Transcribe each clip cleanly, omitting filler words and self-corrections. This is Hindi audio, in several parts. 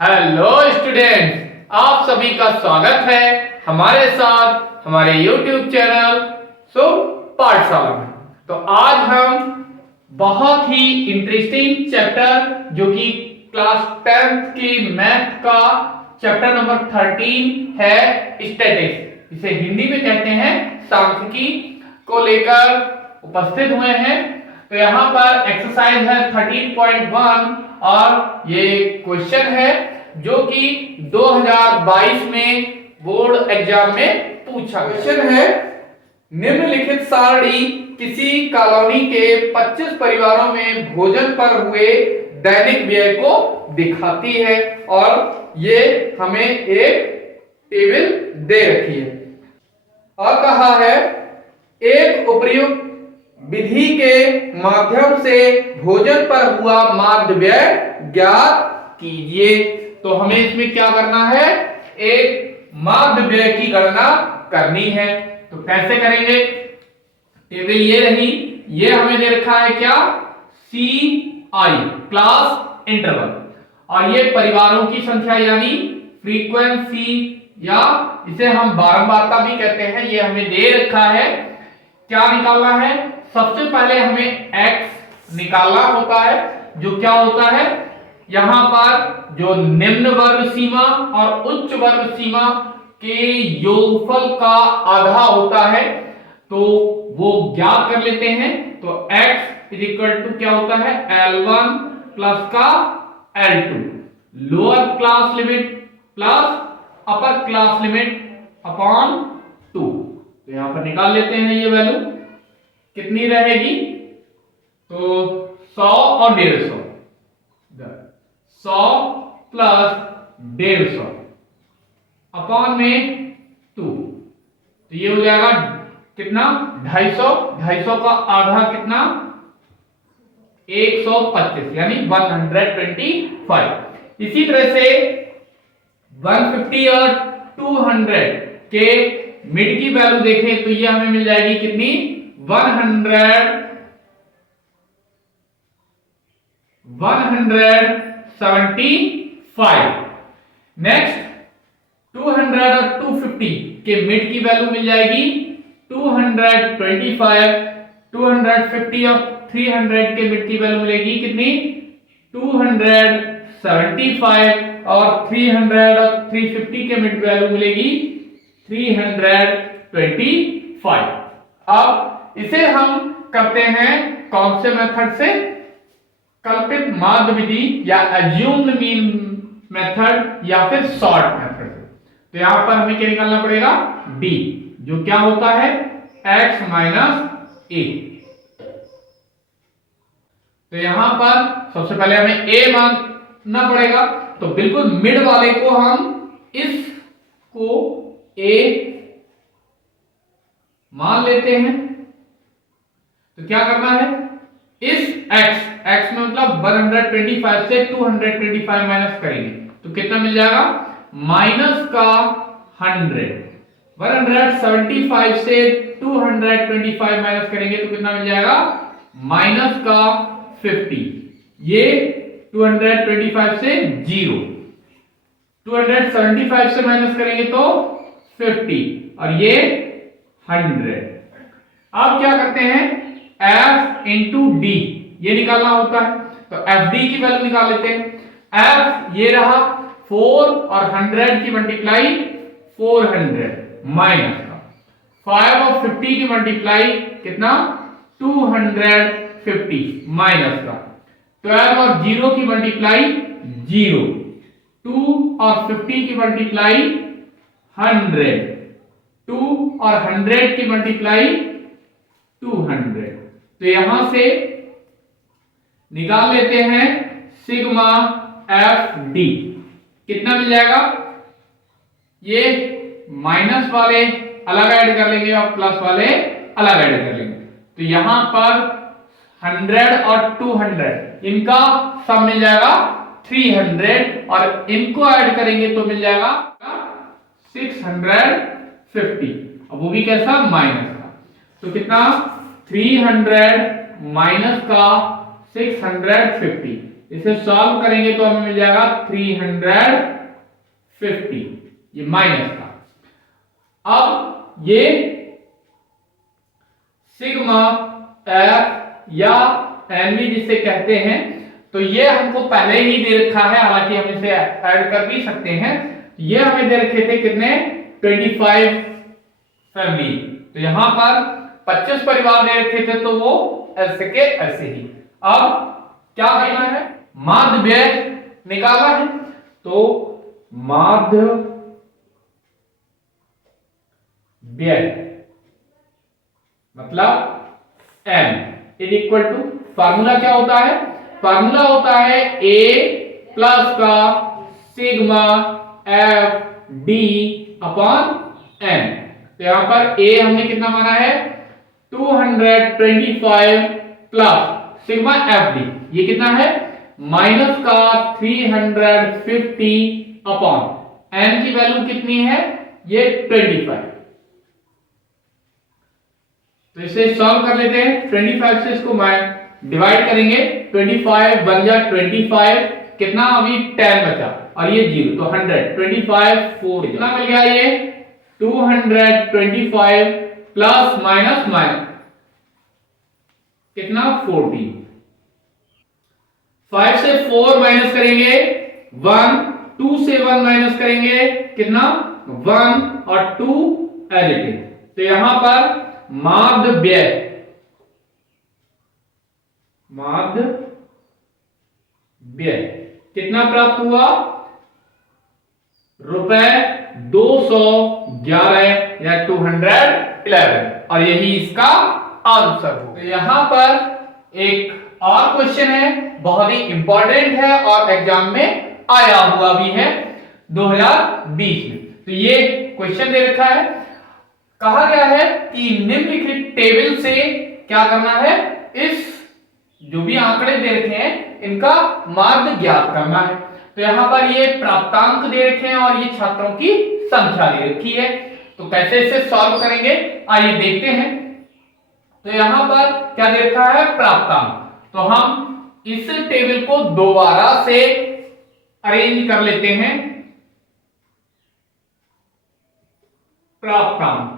हेलो स्टूडेंट्स, आप सभी का स्वागत है हमारे साथ हमारे YouTube चैनल पाठशाला में। तो आज हम बहुत ही इंटरेस्टिंग चैप्टर जो कि क्लास 10th की मैथ का चैप्टर नंबर 13 है, स्टैटिस्टिक्स, इसे हिंदी में कहते हैं सांख्यिकी, को लेकर उपस्थित हुए हैं। तो यहाँ पर एक्सरसाइज है 13.1 और ये क्वेश्चन है जो कि 2022 में बोर्ड एग्जाम में पूछा। क्वेश्चन है, निम्नलिखित सारणी किसी कॉलोनी के 25 परिवारों में भोजन पर हुए दैनिक व्यय को दिखाती है और ये हमें एक टेबल दे रखी है और कहा है एक उपर्युक्त विधि के माध्यम से भोजन पर हुआ माध्य व्यय ज्ञात कीजिए। तो हमें इसमें क्या करना है, एक माध्य व्यय की गणना करनी है। तो कैसे करेंगे, टेबल ये रही, ये हमें दे रखा है क्या, CI क्लास इंटरवल, और ये परिवारों की संख्या यानी फ्रीक्वेंसी या इसे हम बारंबारता भी कहते हैं, ये हमें दे रखा है। क्या निकालना है, सबसे पहले हमें x निकालना होता है, जो क्या होता है, यहां पर जो निम्न वर्ग सीमा और उच्च वर्ग सीमा के योगफल का आधा होता है, तो वो ज्ञात कर लेते हैं। तो x इज इक्वल टू क्या होता है, L1 प्लस का L2, lower class limit plus upper class limit upon 2। तो यहां पर निकाल लेते हैं, ये वैल्यू कितनी रहेगी, तो 100 और 150, 100 प्लस 150 अपॉन में 2, तो ये हो जाएगा कितना, 250, 250 का आधा कितना, 125 यानी 125। इसी तरह से 150 और 200 के मिड की वैल्यू देखें तो ये हमें मिल जाएगी कितनी, 175। नेक्स्ट 200 और 250 के मिड की वैल्यू मिल जाएगी 225। 250 और 300 के मिड की वैल्यू मिलेगी कितनी, 275, और 300 और 350 के मिड वैल्यू मिलेगी 325। अब इसे हम करते हैं कौन से मेथड से, कल्पित माध्य विधि या एज्यूम्ड मीन मेथड या फिर शॉर्ट मेथड से। तो यहां पर हमें क्या निकालना पड़ेगा, d, जो क्या होता है x माइनस a। तो यहां पर सबसे पहले हमें a मानना पड़ेगा, तो बिल्कुल मिड वाले को हम इसको a मान लेते हैं। तो क्या करना है, इस x में मतलब 125 से 225 माइनस करेंगे तो कितना मिल जाएगा, माइनस का 100। 175 से 225 माइनस करेंगे तो कितना मिल जाएगा, माइनस का 50। ये 225 से 0, 275 से माइनस करेंगे तो 50 और ये 100। अब क्या करते हैं, f इंटू डी ये निकालना होता है, तो fd की वैल्यू निकाल लेते हैं। f ये रहा 4 और 100 की मल्टीप्लाई 400 माइनस का 5 और 50 की मल्टीप्लाई कितना, 250 माइनस का 12 और 0 की मल्टीप्लाई 0, 2 और 50 की मल्टीप्लाई 100, 2 और 100 की मल्टीप्लाई 200। तो यहां से निकाल लेते हैं सिग्मा एफ डी, कितना मिल जाएगा, ये माइनस वाले अलग ऐड कर लेंगे और प्लस वाले अलग ऐड कर लेंगे। तो यहां पर 100 और 200 इनका सम मिल जाएगा 300 और इनको ऐड करेंगे तो मिल जाएगा 650, अब वो भी कैसा, माइनस का। तो कितना, 300 माइनस का 650, इसे सॉल्व करेंगे तो हमें मिल जाएगा 350, ये माइनस का। अब ये सिग्मा एफ या एन भी जिसे कहते हैं, तो ये हमको पहले ही दे रखा है, हालांकि हम इसे ऐड कर भी सकते हैं। ये हमें दे रखे थे कितने, 25 फैमिली, तो यहां पर 25 परिवार दे रखे थे, तो वो ऐसे के ऐसे ही। अब क्या करना है, माध्य व्यय निकालना है, तो माध्य व्यय मतलब m is equal to, formula क्या होता है, फार्मूला होता है a प्लस का sigma F D upon n। तो यहां पर a हमने कितना माना है 225 प्लस सिग्मा एफ डी, ये कितना है माइनस का 350 अपॉन n की वैल्यू कितनी है, ये 25। तो इसे सॉल्व कर लेते हैं। 25 से इसको मैं डिवाइड करेंगे, 25 बन जा 25, कितना अभी 10 बचा और ये 0, तो 100, 25 4, कितना मिल गया ये 225 प्लस माइनस माइनस कितना 40, 5 से 4 माइनस करेंगे 1, 2 से 1 माइनस करेंगे कितना 1 और 2 एज इट इज। तो यहां पर माध्य व्यय, माध्य व्यय कितना प्राप्त हुआ, रुपए 211 या 211, और यही इसका आंसर हो। तो यहां पर एक और क्वेश्चन है, बहुत ही इंपॉर्टेंट है और एग्जाम में आया हुआ भी है 2020 में। तो ये क्वेश्चन दे रखा है, कहा गया है कि निम्नलिखित टेबल से क्या करना है, इस जो भी आंकड़े दे रखे हैं इनका माध्य ज्ञात करना है। तो यहां पर ये प्राप्तांक दे रखे हैं और ये छात्रों की संख्या दे रखी है, तो कैसे इसे सॉल्व करेंगे आइए देखते हैं। तो यहां पर क्या दे रखा है प्राप्तांक, तो हम इस टेबल को दोबारा से अरेंज कर लेते हैं। प्राप्तांक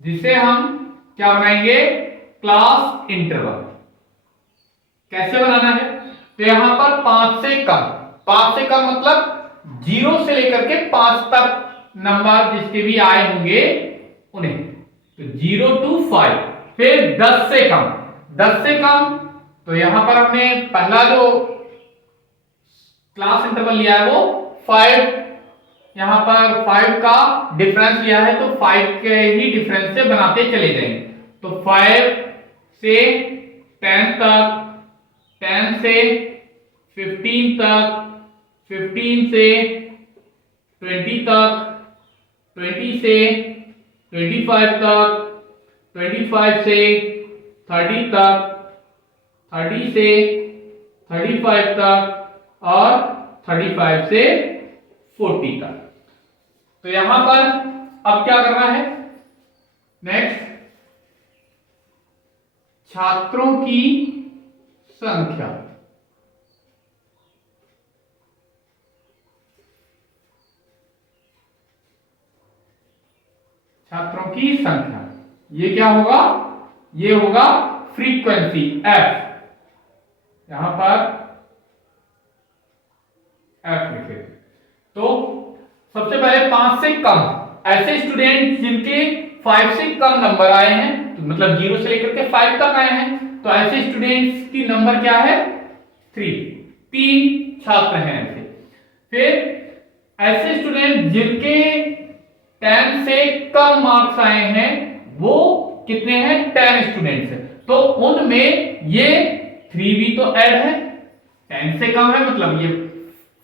जिसे हम क्या बनाएंगे, क्लास इंटरवल। कैसे बनाना है, तो यहां पर 5 से कम, 5 से कम मतलब 0 से लेकर के 5 तक नंबर जिसके भी आए होंगे उन्हें, तो 0 to 5। फिर 10 से कम, 10 से कम, तो यहां पर हमने पहला जो क्लास इंटरवल लिया है वो 5, यहां पर 5 का डिफरेंस लिया है, तो 5 के ही डिफरेंस से बनाते चले जाएंगे। तो 5 से 10 तक, 10 से 15 तक, 15 से 20 तक, 20 से 25 तक, 25 से 30 तक, 30 से 35 तक और 35 से 40 तक। तो यहां पर अब क्या करना है, नेक्स्ट छात्रों की संख्या, छात्रों की संख्या, ये क्या होगा, ये होगा फ्रीक्वेंसी एफ, यहां पर एफ लिखे। तो सबसे पहले 5 से कम, ऐसे स्टूडेंट जिनके 5 से कम नंबर आए हैं, तो मतलब 0 से लेकर के 5 तक आए हैं, तो ऐसे स्टूडेंट्स की नंबर क्या है 3 छात्र हैं ऐसे। फिर ऐसे स्टूडेंट जिनके 10 से कम मार्क्स आए हैं वो कितने हैं, 10 स्टूडेंट्स हैं, तो उनमें ये 3 भी तो ऐड है, 10 से कम है मतलब ये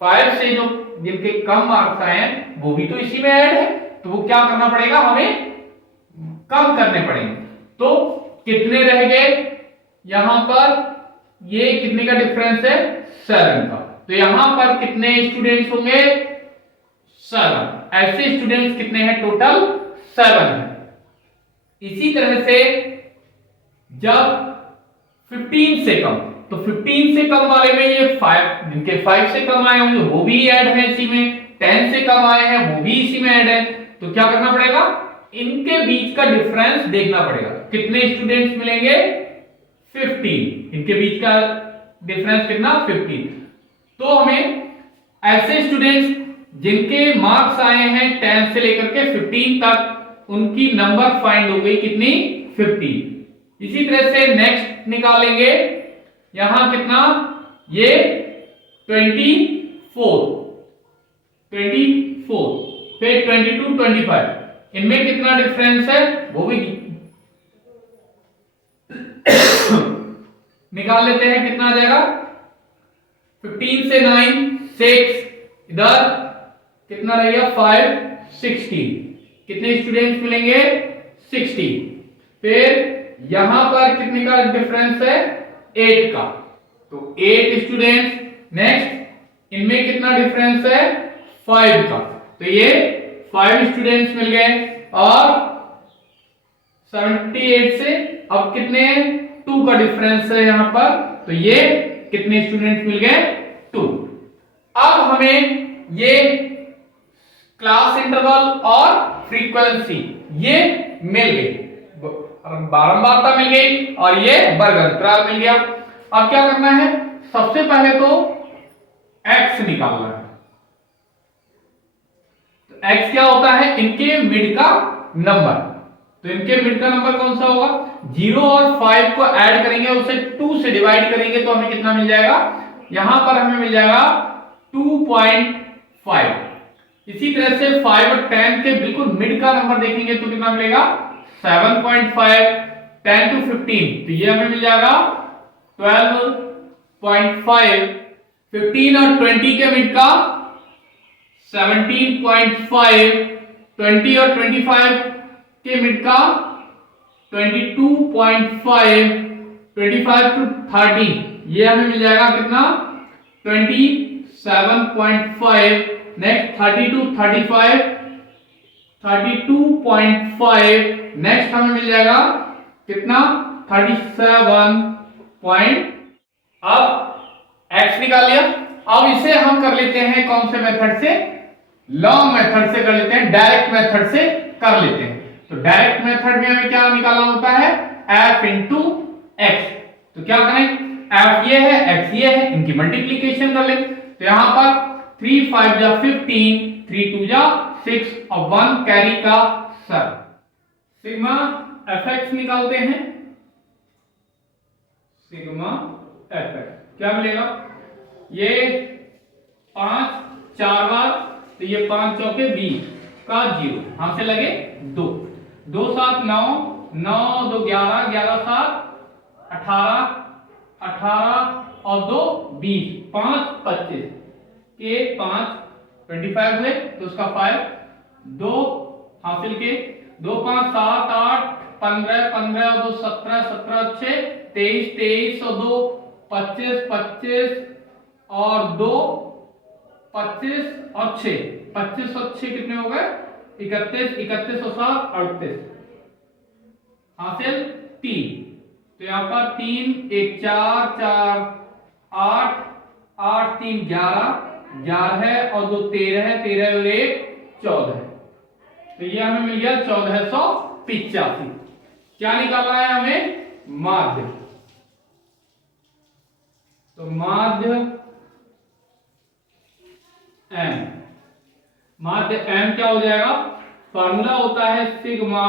5 से जो जिनके कम मार्क्स आए हैं वो भी तो इसी में ऐड है, तो वो क्या करना पड़ेगा, हमें कम करने पड़ेंगे। तो कितने रह गए, यहां पर ये कितने का डिफरेंस है 7 का, तो यहां पर कितने स्टूडेंट्स होंगे 7, ऐसे स्टूडेंट्स कितने हैं टोटल 7 है। इसी तरह से जब 15 से कम, तो 15 से कम वाले में ये 5, जिनके 5 से कम आए होंगे वो भी ऐड है इसी में, 10 से कम आए हैं वो भी इसी में ऐड है। तो क्या करना पड़ेगा, इनके बीच का डिफरेंस देखना पड़ेगा। कितने स्टूडेंट्स मिलेंगे, 15, इनके बीच का डिफरेंस कितना, 15। तो हमें ऐसे स्टूडेंट्स जिनके मार्क्स आए हैं 10 से लेकर के 15 तक, उनकी नंबर फाइंड हो गई कितनी, 15। इसी तरह से नेक्स्ट निकालेंगे, यहां कितना, ये 24, फिर 22, 25, इनमें कितना डिफरेंस है वो भी निकाल लेते हैं। कितना आ जाएगा, 15 से 9, 6, इधर कितना रहेगा, 5, 16, कितने स्टूडेंट्स मिलेंगे, 60। फिर यहां पर कितने का डिफरेंस है, 8 का, तो 8 स्टूडेंट्स। नेक्स्ट इनमें कितना डिफरेंस है, 5 का, तो ये 5 स्टूडेंट्स मिल गए। और 78 से अब कितने, 2 का डिफरेंस है यहां पर, तो ये कितने स्टूडेंट्स मिल गए, 2। अब हमें ये क्लास इंटरवल और फ्रीक्वेंसी ये मिल गई, बारंबारता मिल गई और ये वर्ग अंतराल मिल गया। अब क्या करना है, सबसे पहले तो x निकालना है। तो x क्या होता है, इनके मिड का नंबर। तो इनके मिड का नंबर कौन सा होगा, 0 और 5 को ऐड करेंगे, उसे 2 से डिवाइड करेंगे तो हमें कितना मिल जाएगा, यहां पर हमें मिल जाएगा 2.5। इसी तरह से 5 और 10 के बिल्कुल मिड का नंबर देखेंगे तो कितना मिलेगा, 7.5, 10 to 15, तो ये हमें मिल जाएगा 12.5। 15 और 20 के मिड का 17.5, 20 और 25 के मिड का 22.5, 25 to 30, ये हमें मिल जाएगा कितना, 27.5। नेक्स्ट 30 to 35, 32.5, नेक्स्ट हमें मिल जाएगा कितना, 37 पॉइंट। अब x निकाल लिया। अब इसे हम कर लेते हैं कौन से मेथड से, लॉन्ग मेथड से कर लेते हैं, डायरेक्ट मेथड से कर लेते हैं। तो डायरेक्ट मेथड में हमें क्या निकालना होता है, f इंटू एक्स। तो क्या करें, f ये है, x ये है, इनकी मल्टीप्लीकेशन कर लें। तो यहां पर 3 5 जा 15, 3 2 जा 6 और 1 कैरी का सर। सिग्मा fx निकालते हैं, सिग्मा fx क्या मिलेगा, ये 5 4 बार, तो ये 5 चौके 20 का 0, यहां से लगे 2, 2 7 9, 9 2 11, 11 7 18, 18 और 2 20, 5 25 के 5 25 हुए, तो उसका 5 2 हासिल के, 2 5 7 8 15, 15 और 2 17, 17 6 23, 23 और 2 25, 25 और 2 25 और 6, 25 और 6 कितने हो गए, 31, 31 और 7 38, हासिल 3। तो यहाँ पर 3 1 4 4 8 8 3 11, 11 है और 2 13 है, 13 और 1 14 है, तो ये हमें मिल गया 1485। क्या निकालना है हमें, माध्य। तो माध्य m, माध्य m क्या हो जाएगा, फॉर्मूला होता है सिग्मा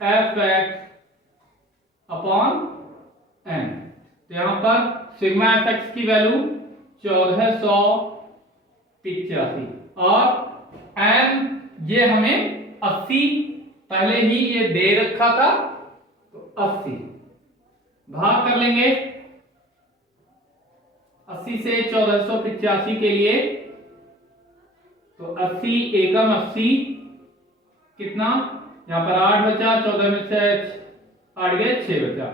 fx अपॉन n। तो यहां पर सिग्मा fx की वैल्यू 1485 और n ये हमें 80 पहले ही ये दे रखा था, तो 80 भाग कर लेंगे 80 से 1485 के लिए, तो 80 एकम 80 कितना, यहां पर 8 बचा, 14 में से 8 गए 6 बचा,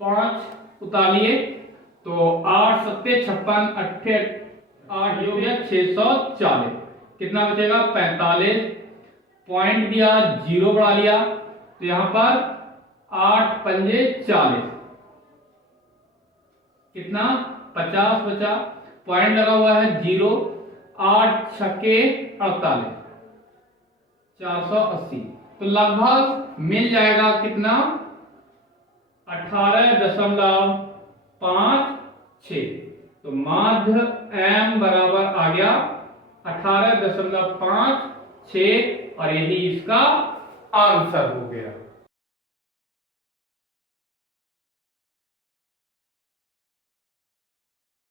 5 उतारिए, तो 8 7 56 8 8 हो गया 640, कितना बचेगा 45, पॉइंट दिया 0 बढ़ा लिया, तो यहां पर 8 पंजे 40, कितना 50 बचा, पॉइंट लगा हुआ है 0, 8 छक्के 48, 480। तो लगभग मिल जाएगा कितना 18.56। तो माध्य m बराबर आ गया 18.56 और यही इसका आंसर हो गया।